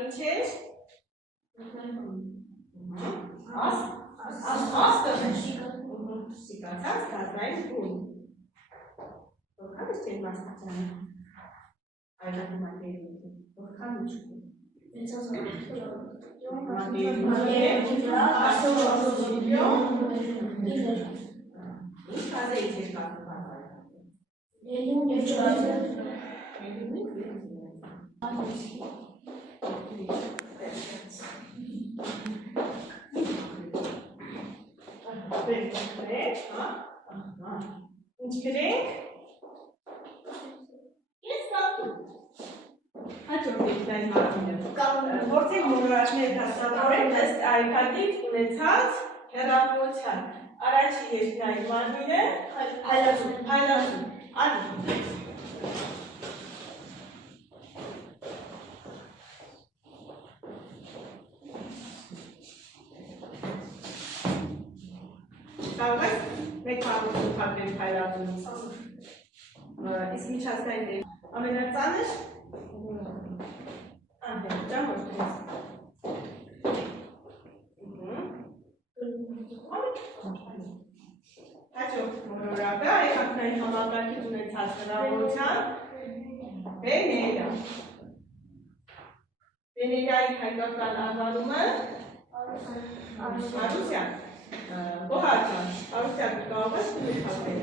ինչ էր։ Աստղը շիկացած գազային բուն։ Որքան ես չեն մասնակցանը։ Այլանում ատերիություն, որքան ուչքում։ Ինչ կազեից էր կազմված այլանում։ Ելյուն և ջրազը։ Ինչ գրենք։ Ես կատու։ Հաջորդ դեպքային մարդինը։ Փորձենք մոլորակները դասավորել ըստ այքատից ունեցած հեռավորության։ Առաջի երկնային մարմինը հայլազուն։ Ալի։ Կարող ես մեկ հարություն փակել հայլազունից։ Իսկ միջազգային դեպք ամենածանր ճամոճրից։ Հաջորդ մոլորակը արեգակնային համակարգից ունեցած հեռավորության Վեներա։ Վեներայի հայկական անվանումը Արուսյան։ Գոհարջան, Արուսյան կարող ես քույր հասնել։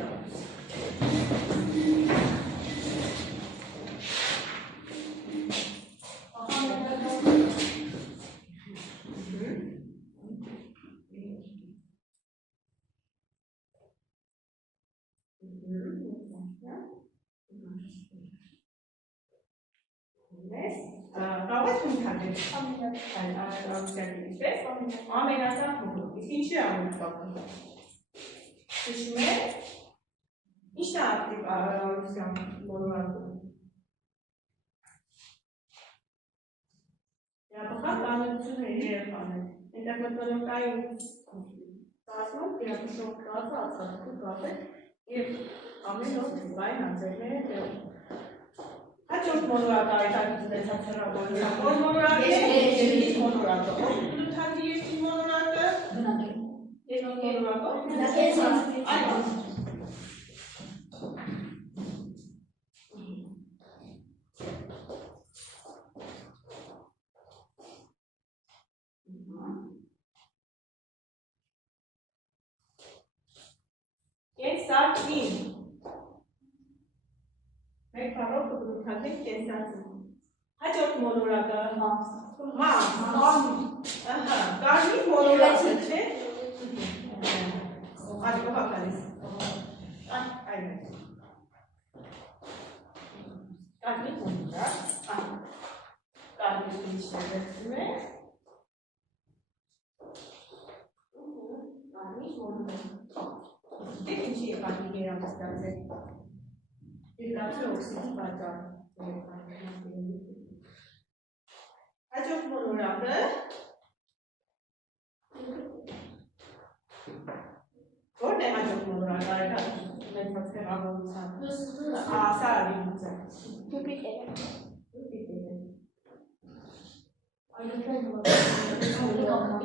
Կարող ես քույր հասնել։ Արուսյանի ինչպես։ Ամենասան փոքրուկ։ Իսկ ինչի ամենապակում։ Հիշում եք։ Ինչն է ակտիվ Արուսյան մոլորակում։ Հրապխակ կանոնությունը երեխան է։ Այնտեղ մտնոլորտային կազմում դիապաշող կազմը, ածխաթթու կազմը և ամեն օր բային անձերները դեղում։ Հաջորդ մոլորակը այդակից ունեցած հեռավորության։ Որ մոլորակը է երկրի մոլորակը։ Ով պլութակի երկրի մոլորակը։ Երկրի մոլորակը։ Կենսածին։ Մեկ բառով կբնութակենք կենսածին։ Հաջորդ մոլորակը կարմիր մոլորակը չէ։ Արի կողակալ ես։ Այլ է։ Կարմիր մոլորակ։ Կարմիր ինչներ վերցում է։ Կարմիր մոլորակ։ Դեք ինչի է կարմիր երամստացել։ Երկացի օքսիդի պատճառ։ Հաջորդ մոլորակը որն է հաջորդ մոլորակը արեգակից ունեցած հեռավորության։ Սա արևմուտքը։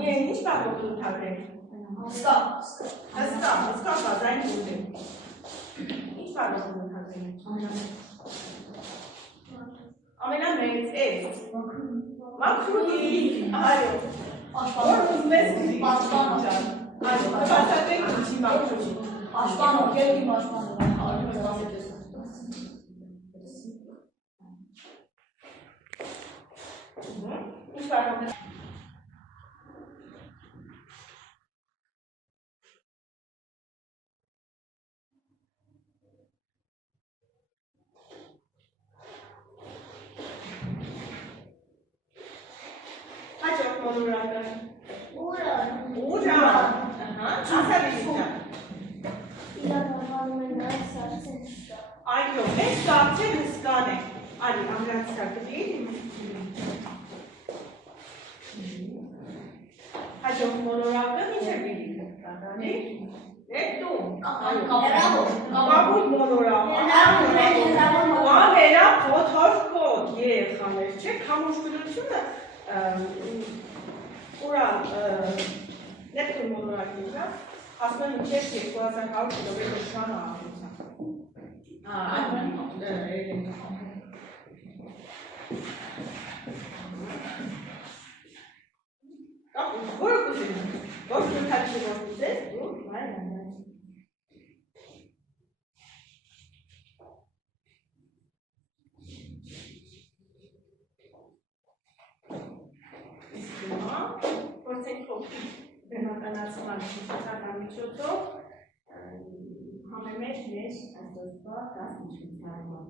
Ինչ բաղով պլութակրեք։ Հստակ բազային բուտ է։ Ինչ բաղով պլութակրեք։ Ամենամեծ է։ Մաքրուհիկ, այո։ Որ ուզում ես գրի։ Պաշտպանոջան։ Այո, բացատեք ինչի մաքրուհիկ։ Պաշտպանող, երկի պաշտպանող։ Ինչ կարող է։ Հաջորդ մոլորակը։ Ուրան։ Ասալ ինչա։ Իրականանում են այս սարցեն հսկա։ Այո, մեծ սարցեն հսկան է։ Արի, ամրացկա կդի։ Հաջորդ մոլորակը ինչ է բիլիքը։ Կատանի։ Դետում։ Կապապույտ մոլորակ։ Ամերա փոթորքոտ երեխաներ, չէ, քամուշկրությունը ուրա Նեպտուն մոլորակինը ասում են մինչև 2100 կիլոմետր շանը աղյուսան։ Որը կուզին, որ կուզի որ կուզես, դու մայր անդ։ Որցենք խոքի բեմականացման միջոցով համեմեջ մեր աստոսվա կաս միջոցարման։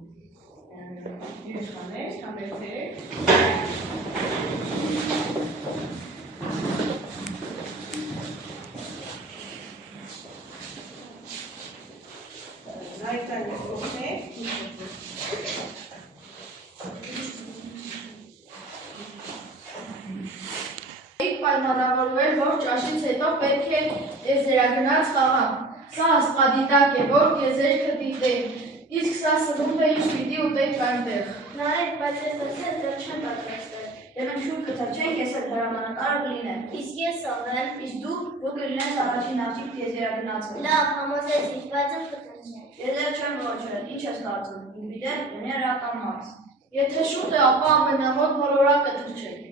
Երեխաներ, համեցեք։ Նայտան ես կողնեք։ Պայմանավորվել, որ ճաշից հետո պետք է եզերագնաց խաղամ։ Սա ասպադիտակ է, որ եզերքը դիտեն, իսկ սա սնունդը ինչ պիտի ուտենք այնտեղ։ Նարեկ, բայց ես դրսել դեռ չեմ պատրաստել։ Դե մենք շուտ կթրջենք, ես էլ հրամանակարը կլինեմ։ Իսկ ես ալեմ։ Իսկ դու կլինես առաջին աղջիկ եզերագնացը։ Լավ, համոզեցիր, բայց ով կթրջենք։ Եզեր չեմ ոչել, ինչ ես կարծում, ինվիդեր եներական մարս։ Եթե շուտ է, ապա ամենամոտ մոլորակը թրջենք։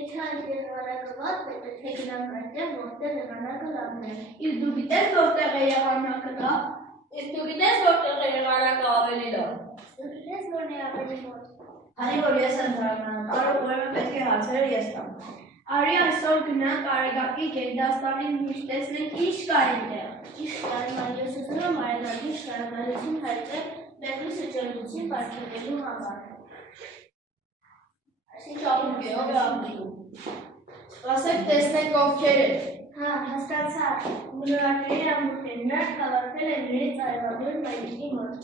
Եթե այն եղանակը վատ է, պետք է գնանք այնտեղ, որտեղ եղանակը լավն է։ Իսկ դու գիտես որտեղ է եղանակը լավ։ Իսկ դու գիտես որտեղ է եղանակը ավելի լավ։ Դու գիտես որն է ավելի մոտ։ Քանի որ ես եմ հրամանատարը, ուրեմն պետք է հարցերը ես տամ։ Արի այսօր գնանք Արեգակի գերդաստանին միշտ տեսնենք ինչ կա այնտեղ։ Ճիշտ կարմար, ես ուզում եմ արեգակի շարժանություն հայտնել Բեգլի սրճարանության պարգևելու համար։ Շապուկ է, ով է ապնիկում։ Ասեք տեսնենք ովքեր են։ Հա, հասկացա, մոլորակների ամուքներն նրանք հավաքվել են իրենց արևադուր մայրիկի մոտ։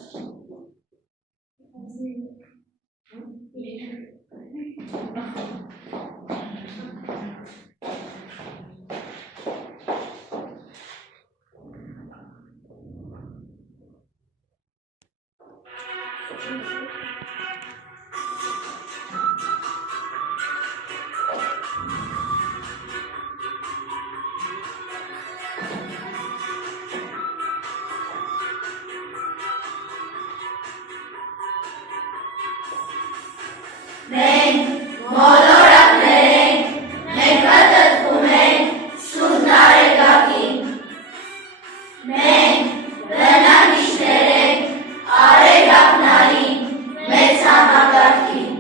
Մենք մոլորակներ ենք, մենք պատտվում ենք Սուրբ Արեգակին։ Մենք բնակիչներ ենք Արեգակնային մեծ համակարգին։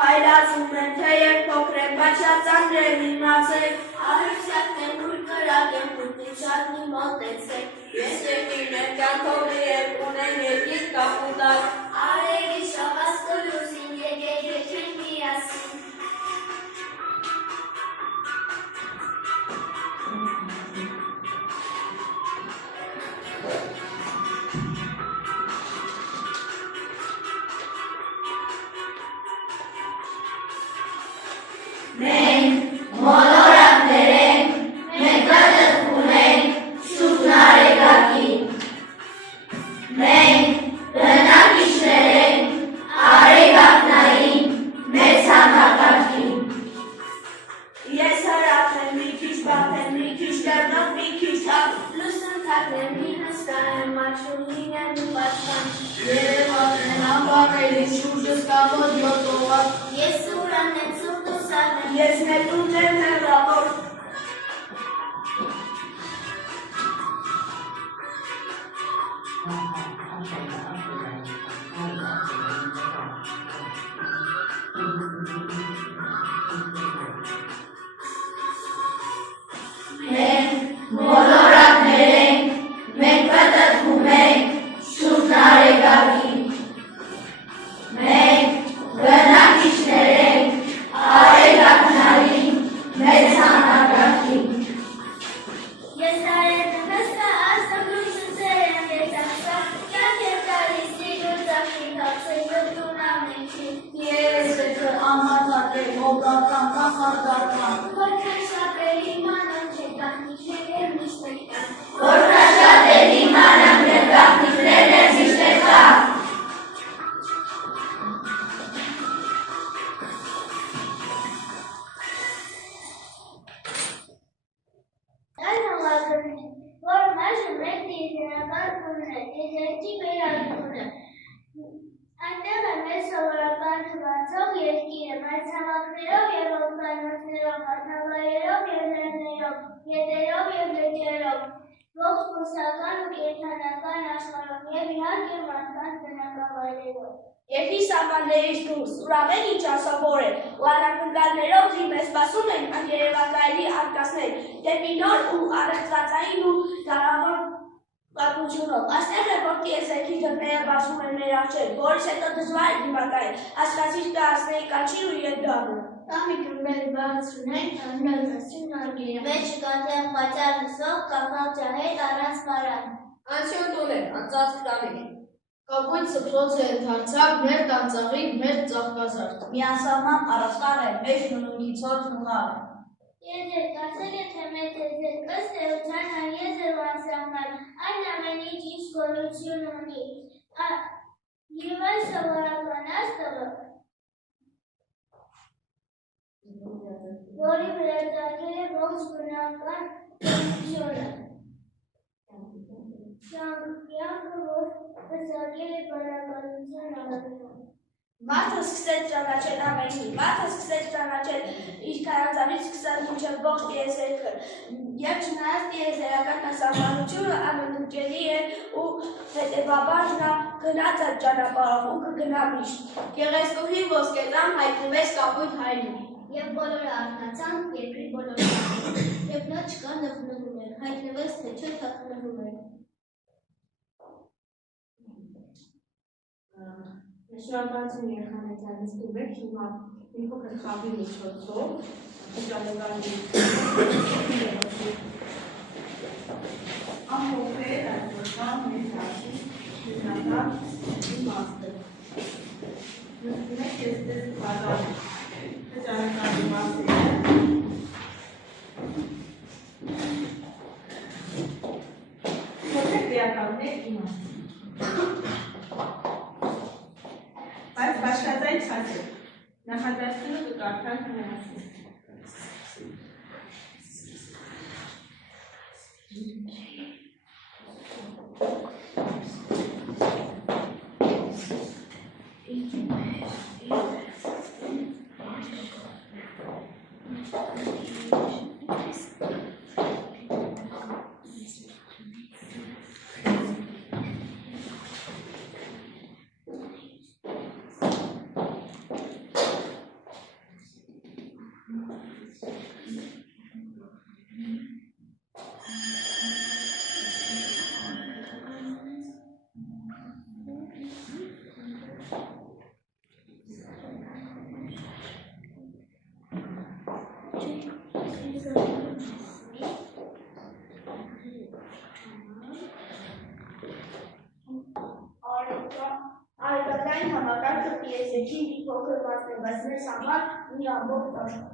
Հայրացում են, թեև փոքր են, բայց շատ ծանր են իմացեք։ Արուսյակն են, ուր կրակ են, պուտիչատնի մոտեցեք։ Ես երկիրն եմ, կյանքով եմ, ունեմ երկիր կապուտակ։ Արեգի շողաս կլուսին, եկեք երջենք միասին։ Մենք մոլորակներ ենք, մենք պատտվում ենք Սուրբ Արեգակին։ Մենք բնակիչներ ենք Արեգակնային մեծ համակարգին։ Ես հարավն եմ, մի քիչ բախ եմ, մի քիչ դեռնով, մի քիչ հավ։ Լուսնթակներ մի հսկան են, մաչունին են ու պատվան։ Երևանն են ամբարների շուրջս կամոտ յոտովակ։ Ես ուրանն եմ, սուրտ ու սաղն եմ։ Ես նետունդ եմ հեռավոր։ Մենք մոլորակներ ենք, մենք պատտվում ենք Սուրբ Արեգակին։ Մենք բնակիչներ ենք Արեգակնային մեծ համակարգին։ Ես արևը հստա, աստղ լույսը ծերեմ ես ախսա, կյանք է տալիս սիրուր ծախի հացը գտուն ամենքի։ Ես եկը ամատատ է հոգական կախարդական։ Որքան շատերի մանան չեկան, իջնեք միշտ եկան։ Որքան շատերի մանան գաղտնիքներն են միշտ եկան։ Բայց հավաքներով և օվկիանոսներով, անհավայերով և լեռներով, գետերով և լճերով, ողջ բուսական ու կենդանական աշխարհով և իհարկե մարդկանց բնակավայրերով։ Երկրի սահմաններից դուրս, ուր ամեն ինչ անսովոր է, ու անակնկալներով լի մեզ սպասում են աներևակայելի արկածներ, դեպի նոր ու առեղծվածային ու դարավոր պատմությունով։ Այստեղ է, որ տիեզերքի դռները բացվում են մեր առջև, որից հետո դժվար է դիմակայել, հասկացիր կհասնեի կանչիր ու երկգամը։ Տանիքներ բարձրունեն, անհրաժեշտություն արգերը։ Մեջը կանտեղ պայծառ լսող, կախալ ջահեր առանց պարան։ Անցյոն տուն է, անծածկ տանիք։ Կապույտ սփռոց է ընթանցավ, մեր տանծաղի, մեր ծաղկազարդ։ Միանսահման առաստաղ է, մեջ նունունքիցոց նուղալ է։ Եզեր, կարծել է, թե մեր տեզեր, ըստ էության անեզեր ու անսահման, այն ամեն ինչ գոյություն ունի։ Եվ այս սովորական աստղը, որի վրա ծագել է ողջ բնական գոյությունը։ Կյանքը, որ ծագել է բնականության առավում։ Մարդը սկսեց ճանաչել ամեն ինչ, մարդը սկսեց ճանաչել իր քարանձավից սկսած մինչև ողջ տիեզերքը, և չնայած տիեզերական անսահմանությունը անընդունելի է ու հետևաբար նա գնաց այդ ճանապարհով ու կգնա միշտ։ Գեղեցկուհի ոսկեզան հայտնվեց կապույտ հայրում։ Եվ բոլորը արթնացան երկրի բոլորը, և նա չկա նվնվում էր, հայտնվեց թե չէ թաքնվում էր։ Շնորհակալություն երեխաներիցանից դուք հիմա մի փոքր խաղի միջոցով ճանաչելու ամփոփել այդ բան մեր դասի հիմնական իմաստը։ Մենք այստեղ բաժան ճանաչելու իմաստը։ Որտեղ դիականներ իմաստ։ Բայց բաշխատային չասել, նախադասությունը կկարդալ հնարասին։ Արեգակային համակարգը տիեզերքի մի փոքր մասն է, բայց մեզ համար մի ամբողջ աշխարհ։